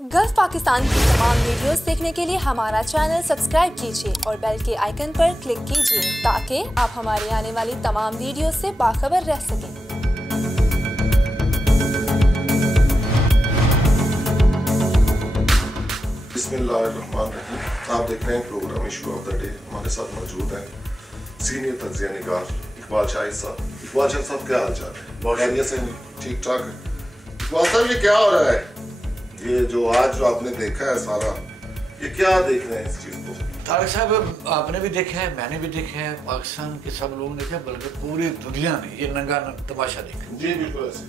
Gulf Pakistan की तमाम videos देखने के लिए हमारा चैनल सब्सक्राइब कीजिए और बेल के आइकन पर क्लिक कीजिए ताकि आप हमारी आने वाली तमाम वीडियो से बाखबर रह सकें। बिस्मिल्लाहिर्रहमानिर्रहीम। आप देख रहे हैं program issue of the day. हमारे साथ मौजूद हैं सीनियर तज्जिया निगार इकबाल शाहिद साहब। इकबाल शाहिद साहब, क्या हाल चाल है? खैरियत से? ठीक ठाक है। इकबाल साहब, ये क्या हो रहा है? ये जो आज जो आपने देखा है सारा, ये क्या देख रहे हैं इस चीज को? तारिक साहब, आपने भी देखा है, मैंने भी देखा है, पाकिस्तान के सब लोगों ने देखा, बल्कि पूरी दुनिया ने ये नंगा तमाशा देखा। जी बिल्कुल ऐसे।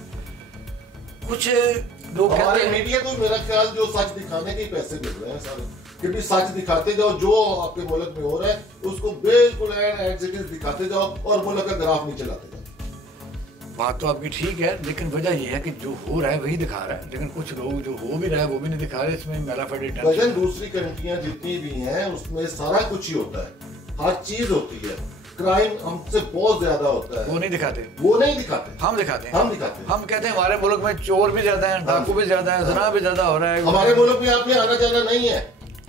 कुछ लोग कहते हैं मीडिया को मेरा ख्याल जो सच दिखाने के पैसे मिल रहे हैं सारे, क्योंकि सच दिखाते जाओ, जो आपके मुल्क में हो रहा है उसको बिल्कुल एज इट इज दिखाते जाओ और मुल्क का ग्राफ नहीं चलाते जाओ। बात तो आपकी ठीक है, लेकिन वजह यह है कि जो हो रहा है वही दिखा रहा है, लेकिन कुछ लोग जो हो भी रहा है वो भी नहीं दिखा रहे। इसमें मेरा वजन दूसरी कंट्रियां जितनी भी हैं उसमें सारा कुछ ही होता है, हर चीज होती है। क्राइम हमसे बहुत ज्यादा होता है, वो नहीं दिखाते, वो नहीं दिखाते, हम दिखाते हैं। हम कहते हैं हमारे मुल्क में चोर भी ज्यादा है, डाकू भी ज्यादा है, ज़ना भी ज्यादा हो रहा है। हमारे मुल्क में आपने आना जाना नहीं है।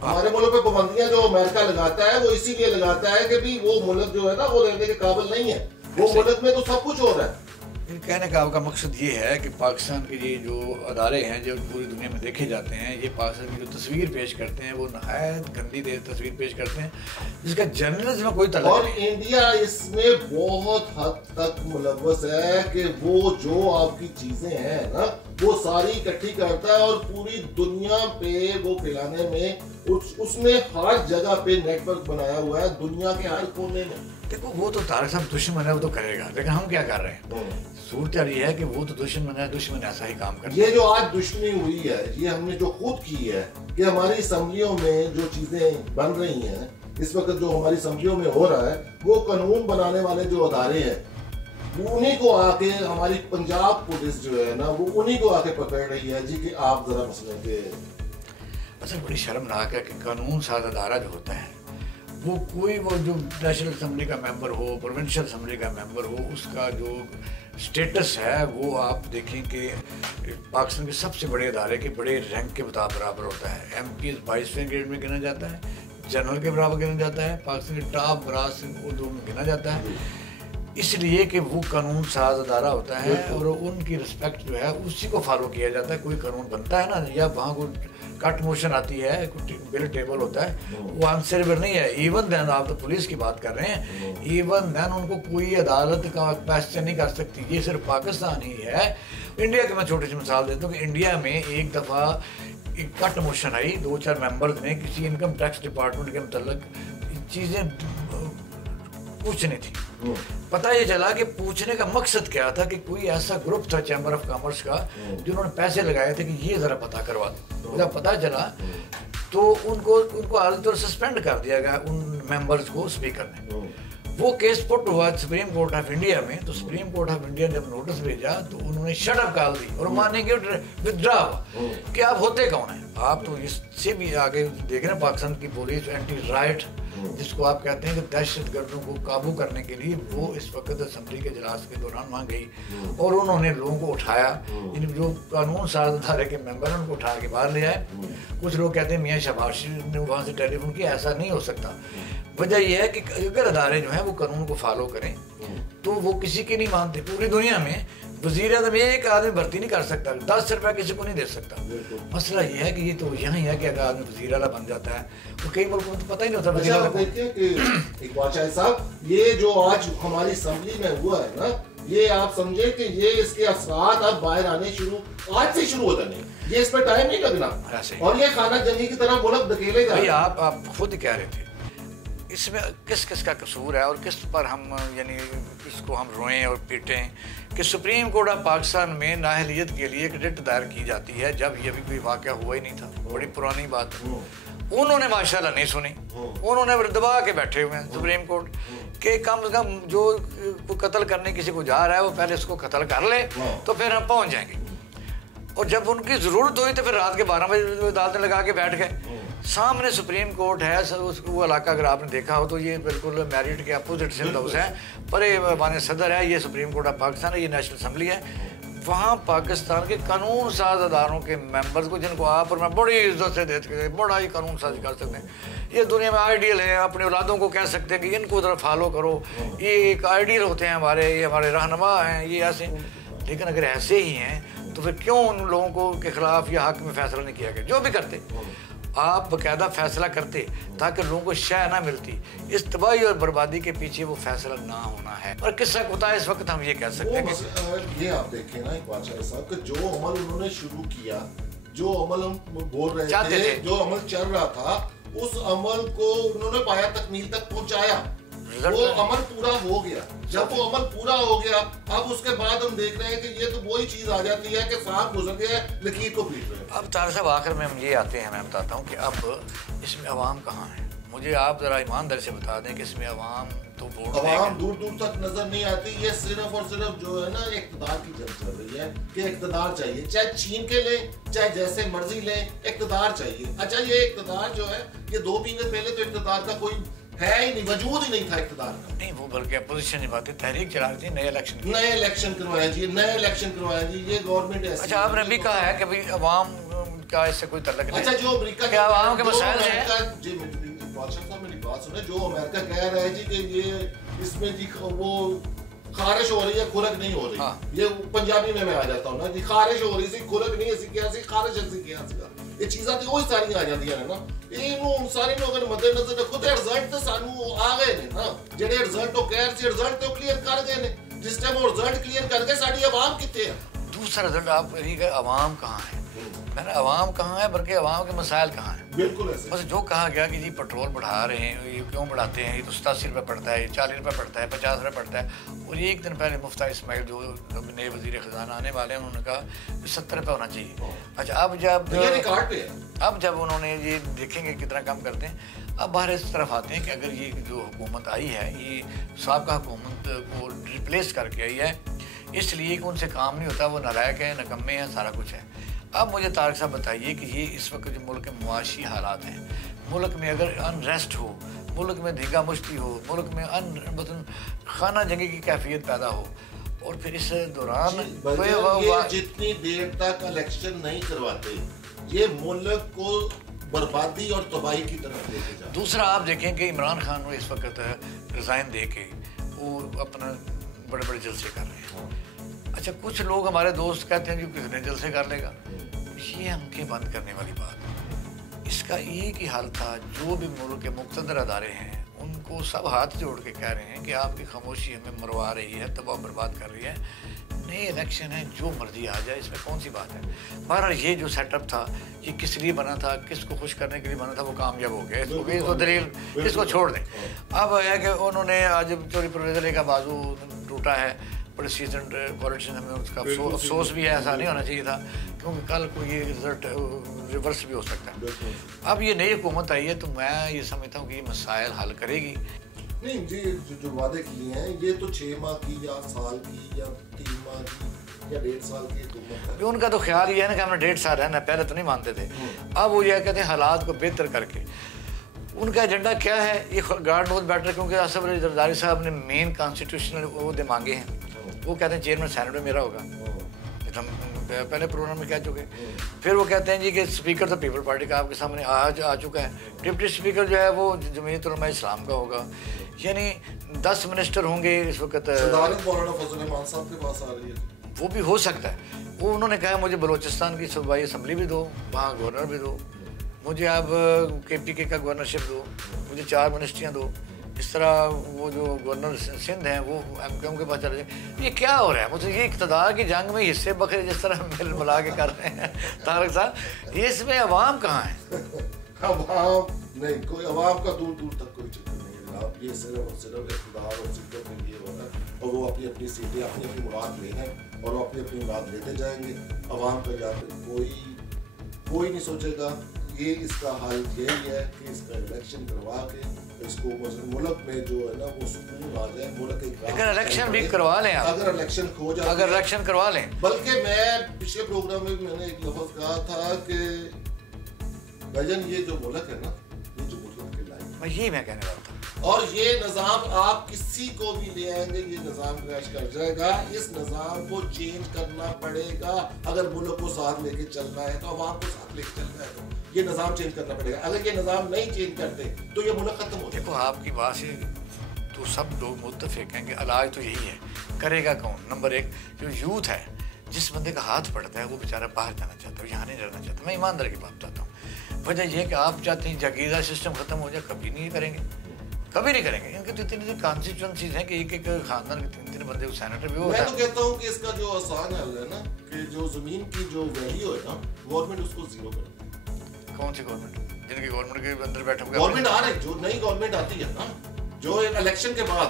हमारे मुल्क पे पाबंदियां जो अमेरिका लगाता है वो इसीलिए लगाता है कि भी वो मुल्क जो है ना वो रहने के काबिल नहीं है। वो मुल्क में तो सब कुछ हो रहा है। कहने का आपका मकसद ये है कि पाकिस्तान के ये जो अदारे हैं जो पूरी दुनिया में देखे जाते हैं, ये पाकिस्तान की जो तस्वीर पेश करते हैं वो नहायत गंदी तस्वीर पेश करते हैं जिसका जर्नलिज्म में कोई ताल्लुक नहीं। और इंडिया इसमें बहुत हद तक मुलव्वस है कि वो जो आपकी चीजें हैं ना वो सारी इकट्ठी करता है और पूरी दुनिया पे वो फैलाने में उसने हर जगह पे नेटवर्क बनाया हुआ है, दुनिया के हर कोने में। देखो, वो तो तारिक साहब दुश्मन है, वो तो करेगा, लेकिन हम क्या कर रहे हैं? सूरत ये है कि वो तो दुश्मन है, दुश्मन ऐसा ही काम करता है। ये जो आज दुश्मनी हुई है, ये हमने जो खुद की है कि हमारी असम्बलियों में जो चीजें बन रही हैं इस वक्त, जो हमारी असम्बलियों में हो रहा है, वो कानून बनाने वाले जो अदारे हैं उन्हीं को आके हमारी पंजाब पुलिस जो है ना वो उन्हीं को आके पकड़ रही है। जी कि आप जरा मसले के अच्छा, बड़ी शर्मनाक है कि कानून साज अदारा जो होता है वो कोई वो जो नेशनल असम्बली का मेंबर हो, प्रोविंशियल असम्बली का मेंबर हो, उसका जो स्टेटस है वो आप देखें कि पाकिस्तान के सबसे बड़े अदारे के बड़े रैंक के बराबर होता है। MP 22वें ग्रेड में गिना जाता है, जनरल के बराबर गिना जाता है, पाकिस्तान के टॉप ब्रास उर्दू में गिना जाता है, इसलिए कि वो कानून साज अदारा होता है और उनकी रिस्पेक्ट जो है उसी को फॉलो किया जाता है। कोई कानून बनता है ना, या वहाँ कोई कट मोशन आती है, बिल टेबल होता है, वो आंसरेबल नहीं है। इवन देन, आप तो पुलिस की बात कर रहे हैं, इवन देन उनको कोई अदालत का क्वेश्चन नहीं कर सकती। ये सिर्फ पाकिस्तान ही है। इंडिया की मैं छोटी सी मिसाल देता हूँ कि इंडिया में एक दफ़ा एक कट मोशन आई, 2-4 मेंबर्स ने किसी इनकम टैक्स डिपार्टमेंट के मतलब चीज़ें पूछनी थी। पता ये चला कि पूछने का मकसद क्या था कि कोई ऐसा ग्रुप था चैम्बर ऑफ कॉमर्स का जिन्होंने पैसे लगाए थे कि ये जरा पता करवा दो। जब पता चला तो उनको आदत और सस्पेंड कर दिया गया उन मेंबर्स को, स्पीकर ने। वो केस पुट हुआ सुप्रीम कोर्ट ऑफ इंडिया में, तो सुप्रीम कोर्ट ऑफ इंडिया ने जब नोटिस भेजा तो उन्होंने शट अप कॉल दी और मानेंगे विथड्रॉ कि आप होते कौन है? आप तो इससे भी आगे देख रहे हैं, पाकिस्तान की पुलिस एंटी राइट जिसको आप कहते हैं कि दहशत गर्दों को काबू करने के लिए वो इस वक्त असम्बली के इजलास के दौरान वहाँ गई और उन्होंने लोगों को उठाया। जो कानून साज अदारे के मेंबर हैं उनको उठा के बाहर ले आए। कुछ लोग कहते हैं मियाँ शहबाज ने वहाँ से टेलीफोन किया, ऐसा नहीं हो सकता। वजह यह है कि अगर अदारे जो हैं वो कानून को फॉलो करें तो वो किसी की नहीं मानते। पूरी दुनिया में वज़ीर आज़म एक आदमी भर्ती नहीं कर सकता, 10 रुपया किसी को नहीं दे सकता। मसला ये है कि ये तो यहाँ ही है कि अगर आदमी वज़ीर आला बन जाता है तो कई मुल्कों में तो पता ही नहीं होता वज़ीर आला। देखिए कि इकबाल शाहिद साहब, ये जो आज हमारी असम्बली में हुआ है ना, ये आप समझे कि ये इसके असरात अब बाहर आने आज से शुरू होता नहीं, ये इस पर टाइम नहीं लगना और ये खाना जंगी की तरह मुल्क धकेलेगा। आप खुद कह रहे थे इसमें किस किस का कसूर है और किस पर हम यानी इसको हम रोएं और पीटें कि सुप्रीम कोर्ट ऑफ पाकिस्तान में नाअहलियत के लिए एक रिट दायर की जाती है, जब ये भी कोई वाक़या हुआ ही नहीं था। बड़ी पुरानी बात है। उन्होंने माशाल्लाह नहीं सुनी, उन्होंने दबा के बैठे हुए हैं सुप्रीम कोर्ट के कम से कम जो कत्ल करने किसी को जा रहा है वो पहले उसको कत्ल कर ले तो फिर हम पहुँच जाएंगे। और जब उनकी ज़रूरत हुई तो फिर रात के 12 बजे अदालतें लगा के बैठ गए। सामने सुप्रीम कोर्ट है, वो इलाका अगर आपने देखा हो तो ये बिल्कुल मैरिट के अपोजिट सिंध हाउस है, परे माने सदर है, ये सुप्रीम कोर्ट ऑफ पाकिस्तान है, ये नेशनल असम्बली है। वहाँ पाकिस्तान के कानून साज अदारों के मेंबर्स को, जिनको आप और मैं बड़ी इज्जत से देते हैं, बड़ा ही कानून साजी कर सकते हैं, ये दुनिया में आइडियल है, अपने औलादों को कह सकते हैं कि इनको ज़रा फॉलो करो, ये एक आइडियल होते हैं हमारे, ये हमारे रहनुमा हैं, ये ऐसे। लेकिन अगर ऐसे ही हैं तो फिर क्यों उन लोगों को के खिलाफ या हक में फैसला नहीं किया गया? जो भी करते आप बाकायदा फैसला करते ताकि लोगों को शय ना मिलती। इस तबाही और बर्बादी के पीछे वो फैसला ना होना है। और किस्सा होता है इस वक्त हम ये कह सकते हैं कि ये आप देखें ना इकबाल साहब कि जो अमल उन्होंने शुरू किया, जो अमल हम बोल रहे थे, जो अमल चल रहा था, उस अमल को उन्होंने पाया तकमील तक पहुंचाया, वो अमल पूरा हो गया। जब वो अमल पूरा हो गया, अब उसके बाद हम देख रहे हैं कि ये तो वही चीज आ जाती है कि सांप गुजर गया, लकीर को पीट रहे हैं। अब तार साहब आखिर में हम ये आते हैं, मैं बताता हूँ कि अब इसमें अवाम कहाँ है। मुझे आप जरा ईमानदारी से बता दें कि इसमें अवाम तो वोट अवाम दूर दूर तक नजर नहीं आती। ये सिर्फ और सिर्फ जो है ना इक़्तिदार की जंग चल रही है कि इक़्तिदार चाहिए, चाहे छीन के लें, चाहे जैसे मर्जी लें, इक़्तिदार चाहिए। अच्छा, ये इक़्तिदार जो है, ये 2 महीने पहले तो इक़्तिदार का कोई है ही नहीं, वजूद ही नहीं था इक़्तिदार का। नहीं, वो बल्कि अपोजिशन की बात है, तहरीक चला रही थी, नए इलेक्शन करवाए जी, नए इलेक्शन करवाए जी, ये गवर्नमेंट है। अच्छा, आपने भी कहा है कि भाई अवाम का इससे कोई तल्लुक नहीं। अच्छा, जो अमेरिका के अवाम के मसाइल जी, बादशाह साहब मेरी बात सुने, जो अमेरिका कह रहा है जी कि ये इसमें जी वो खारिश हो रही है, खुरक नहीं हो रही। हाँ। ये पंजाबी में मैं आ जाता हूँ ना जी, खारिश हो रही सी, खुरक नहीं ऐसी क्या सी, खारिश ऐसी क्या सी, ये चीज़ां तो वही सारी आ जाती है ना। ਇਹਨੂੰ ਸਾਰੇ ਨੂੰ ਅਗਰ ਮੱਦੇਨਜ਼ਰ ਰੱਖੋ ਤੇ ਰਿਜ਼ਲਟ ਤੇ ਸਾਨੂੰ ਆ ਗਏ ਨੇ ਨਾ, ਜਿਹੜੇ ਰਿਜ਼ਲਟ ਉਹ ਕਹਿ ਸੀ, ਰਿਜ਼ਲਟ ਤੇ ਕਲੀਅਰ ਕਰ ਗਏ ਨੇ। जिस टाइम वो रिजल्ट क्लियर कर गए, साड़ी अवाम कितने है? दूसरा रिजल्ट आप अवाम कहाँ है? मैंने अवाम कहाँ है बल्कि अवाम के मसाइल कहाँ हैं? बिल्कुल ऐसे। बस जो कहा गया कि जी पेट्रोल बढ़ा रहे हैं, ये क्यों बढ़ाते हैं, ये तो 87 रुपये पड़ता है, 40 रुपये पड़ता है, 50 रुपये पड़ता है। और एक दिन पहले मुफ्ता इस्माइल जो नए वज़ीर ख़जाना आने वाले हैं, उन्होंने कहा 70 रुपये होना चाहिए। अच्छा, अब जब उन्होंने ये देखेंगे कितना कम करते हैं, अब बाहर इस तरफ आते हैं कि अगर ये जो हुकूमत आई है, ये साबिक़ा हुकूमत को रिप्लेस करके आई है, इसलिए कि उनसे काम नहीं होता, वो नालायक है, नकम्मे हैं, सारा कुछ है। अब मुझे तारिक साहब बताइए कि ये इस वक्त जो मुल्क के मुआशी हालात हैं, मुल्क में अगर अनरेस्ट हो, मुल्क में धींगा मुश्ती हो, मुल्क में खाना जंगी की कैफियत पैदा हो, और फिर इस दौरान जितनी देर तक इलेक्शन नहीं करवाते, ये मुल्क को बर्बादी और तबाही की तरफ लेके जाते। दूसरा आप देखें कि इमरान खान को इस वक्त रिज़ाइन दे के वो अपना बड़े बड़े जलसे कर रहे हैं। अच्छा, कुछ लोग हमारे दोस्त कहते हैं जो किसने जलसे कर लेगा, ये आंखें बंद करने वाली बात है। इसका एक ही हल था, जो भी मुल्क के मुक़्तदर अदारे हैं उनको सब हाथ जोड़ के कह रहे हैं कि आपकी खामोशी हमें मरवा रही है, तबाह बर्बाद कर रही है। नए इलेक्शन है, जो मर्जी आ जाए, इसमें कौन सी बात है। बहरहाल ये जो सेटअप था, ये किस लिए बना था, किसको खुश करने के लिए बना था, वो कामयाब हो गया। इसको दलील इसको छोड़ दें। अब है कि उन्होंने आज चोरी परवेज़ का बाजू टूटा है, बड़े सीजन पॉलिटिशियन, हमें उसका अफसोस भी है, ऐसा नहीं होना चाहिए था, क्योंकि कल को ये रिजल्ट रिवर्स भी हो सकता है। अब ये नई हुकूमत आई है, तो मैं ये समझता हूँ कि ये मसाइल हल करेगी। नहीं जी, जो वादे किए हैं, ये तो 6 माह की या साल की या 3 माह की या 1.5 साल की हुकूमत है। उनका तो ख्याल ये है ना कि हमने 1.5 साल रहना, पहले तो नहीं मानते थे। अब वो ये कहते हैं हालात को बेहतर करके। उनका एजेंडा क्या है, ये गार्ड नोज बैटर, क्योंकि असफ अली जरदारी साहब ने मेन कॉन्स्टिट्यूशनल वो मांगे हैं। वो कहते हैं चेयरमैन सेनेट में मेरा होगा, हम पहले प्रोग्राम में कह चुके। फिर वो कहते हैं जी कि स्पीकर तो पीपल पार्टी का आपके सामने आ चुका है, डिप्टी स्पीकर जो है वो जमीयत उलमा इस्लाम का होगा, यानी 10 मिनिस्टर होंगे इस वक्त। वो भी हो सकता है। वो उन्होंने कहा मुझे बलूचिस्तान की सूबाई असम्बली भी दो, वहाँ गवर्नर भी दो, मुझे अब KPK का गवर्नरशिप दो, मुझे 4 मिनिस्ट्रियाँ दो। इस तरह वो जो गवर्नर सिंध हैं वो MKM के पास चले जाए। ये क्या हो रहा है? मुझे ये इक़्तिदार की जंग में हिस्से बखरे जिस तरह मिल मिला के कर रहे हैं तारिक साहब, इसमें अवाम कहाँ है? अवाम नहीं, कोई अवाम का दूर दूर तक कोई चक्कर नहीं है। आप ये सिर्फ और सिर्फ इक़्तिदार और सिद्दत में ये हो रहा है, और वो अपनी अपनी सीटें अपनी अपनी मुराद ले हैं और वो अपनी अपनी मुराद लेते जाएंगे। अवाम का यहाँ पे कोई नहीं सोचेगा। ये इसका हल यही है कि इसका इलेक्शन करवा के इसको मुल्क में जो है ना वो सुकून आ जाए, मुल्क एक। अगर इलेक्शन भी करवा लें, अगर इलेक्शन हो जाए, अगर इलेक्शन करवा लें। बल्कि मैं पिछले प्रोग्राम में मैंने एक लफ्ज़ कहा था कि भाईजान ये जो मुल्क है ना, ये जो मुल्क के लायक, मैं कहने वाला था, और ये निज़ाम आप किसी को भी ले आएंगे, ये निज़ाम क्रैश कर जाएगा। इस निज़ाम को चेंज करना पड़ेगा। अगर मुल्क को साथ लेके चलना है तो अवाम को साथ लेके चलना है तो ये निज़ाम चेंज करना पड़ेगा। अगर ये निज़ाम नहीं चेंज करते तो ये मुल्क खत्म हो जाएगा। देखो आपकी बात से तो सब लोग मुत्तफिक हैं कि इलाज तो यही है, करेगा कौन? नंबर एक, जो यूथ है, जिस बंदे का हाथ पड़ता है वो बेचारा बाहर जाना चाहता है, यहाँ नहीं रहना चाहता। मैं ईमानदारी की बात बताता हूँ। वजह यह कि आप चाहते हैं जागीरदार सिस्टम खत्म हो जाए, कभी नहीं करेंगे, कभी नहीं करेंगे। इनके तो इतनी कॉन्स्टिट्यूंसीज हैं कि एक एक खानदान के 3-3 बंदे सेनेटर भी होता है। मैं तो कहता हूँ कि इसका जो आसान हल है ना, कि जो जमीन की जो वैल्यू है ना, गवर्नमेंट उसको जीरो कर दे। कौन सी गवर्नमेंट? जिनकी गवर्नमेंट के अंदर बैठे हुए गवर्नमेंट आ रही, जो नई गवर्नमेंट आती है ना, जो इलेक्शन के बाद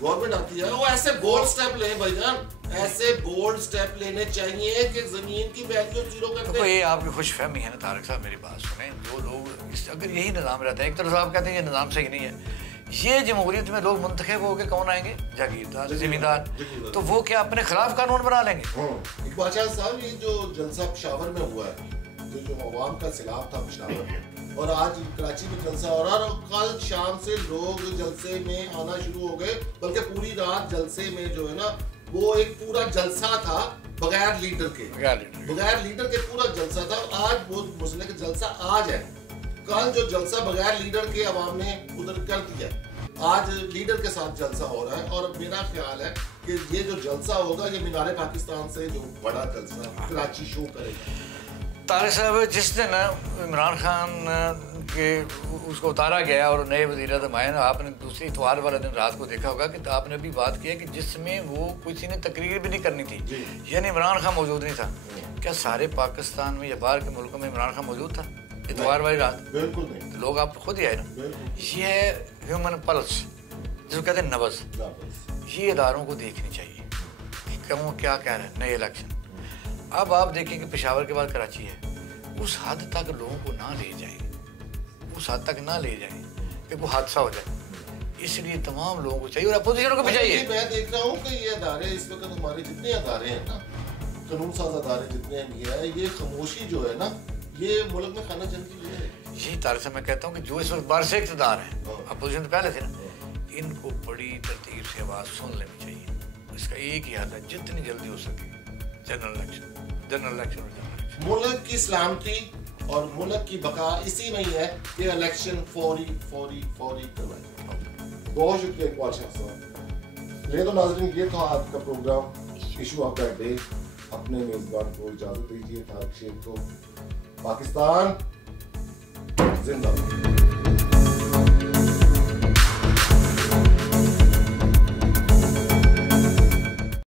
गवर्नमेंट आती है, वो ऐसे बोल्ड स्टेप ले भाईजान, ऐसे बोल्ड स्टेप लेने चाहिए कि जमीन की वैल्यू जीरो कर दे। तो ये आपकी खुशफहमी है ना तारक साहब, मेरी बात सुने। जो लोग अगर यही निज़ाम रहता है, एक तरफ आप कहते हैं ये निज़ाम सही नहीं है, ये जमहूरियत में लोग मुंतखब हो के कौन आएंगे? जागीरदार, जिम्मेदार। तो वो क्या अपने खिलाफ कानून बना लेंगे? इकबाल शाह साहब, ये जो जलसा पेशावर में हुआ है, जो अवाम का सिलाफ था पेशावर में, और आज कराची में जलसा हो रहा है, और कल शाम से लोग जलसे में आना शुरू हो गए, बल्कि पूरी रात जलसे में जो है ना, वो एक पूरा जलसा था बगैर लीडर के, बगैर लीडर के पूरा जलसा था। आज वो मुझे कि जलसा आज है, कल जो जलसा बगैर लीडर के अवाम ने उधर कर दिया, आज लीडर के साथ जलसा हो रहा है। और मेरा ख्याल है कि ये जो जलसा होगा, ये मीनारे पाकिस्तान से जो बड़ा जलसा कराची शो करेगा। तारिक साहब, जिस दिन इमरान खान के उसको उतारा गया और नए वज़ीर-ए-आज़म आए ना, आपने दूसरी इतवार वाला दिन रात को देखा होगा कि आपने अभी बात की है कि जिसमें वो किसी ने तकरीर भी नहीं करनी थी, यानी इमरान खान मौजूद नहीं था। क्या सारे पाकिस्तान में या बाहर के मुल्कों में इमरान खान मौजूद था इतवार वाली रात? बिल्कुल नहीं। तो लोग आप खुद ही आए ना। ये है ह्यूमन पल्स, जिसको कहते हैं नब्ज़। ये इदारों को देखनी चाहिए कि क्यों क्या कह रहे हैं। नए इलेक्शन अब आप देखें कि पेशावर के बाद कराची है, उस हद तक लोगों को ना ले जाएं, उस हद तक ना ले जाएं कि कोई हादसा हो जाए। इसलिए तमाम लोगों को चाहिए और अपोजिशन को भी चाहिए। मैं देख रहा हूँ कि ये अदारे इस वक्त हमारे जितने अदारे हैं ना, कानून साज अदारे जितने हैं, ये खामोशी जो है ना, ये मुल्क में खाना जंगी है। यही तारक से मैं कहता हूँ कि जो इस वक्त बाहर से इक़्तिदार है, अपोजिशन तो पहले थे ना, इनको बड़ी तरतीब से आवाज़ सुन लेनी चाहिए। इसका एक ही हल है, जितनी जल्दी हो सके जनरल इलेक्शन। मुल्क की सलामती और मुल्क की बका इसी में ही है कि इलेक्शन फौरी करवाएं। बहुत शुक्रिया इकबाल शाह साहब। ले तो नाज़रीन, ये था आज का program issue of the day. अपने मेजबान को इजाजत दीजिए, तारिक शेख को। पाकिस्तान जिंदाबाद।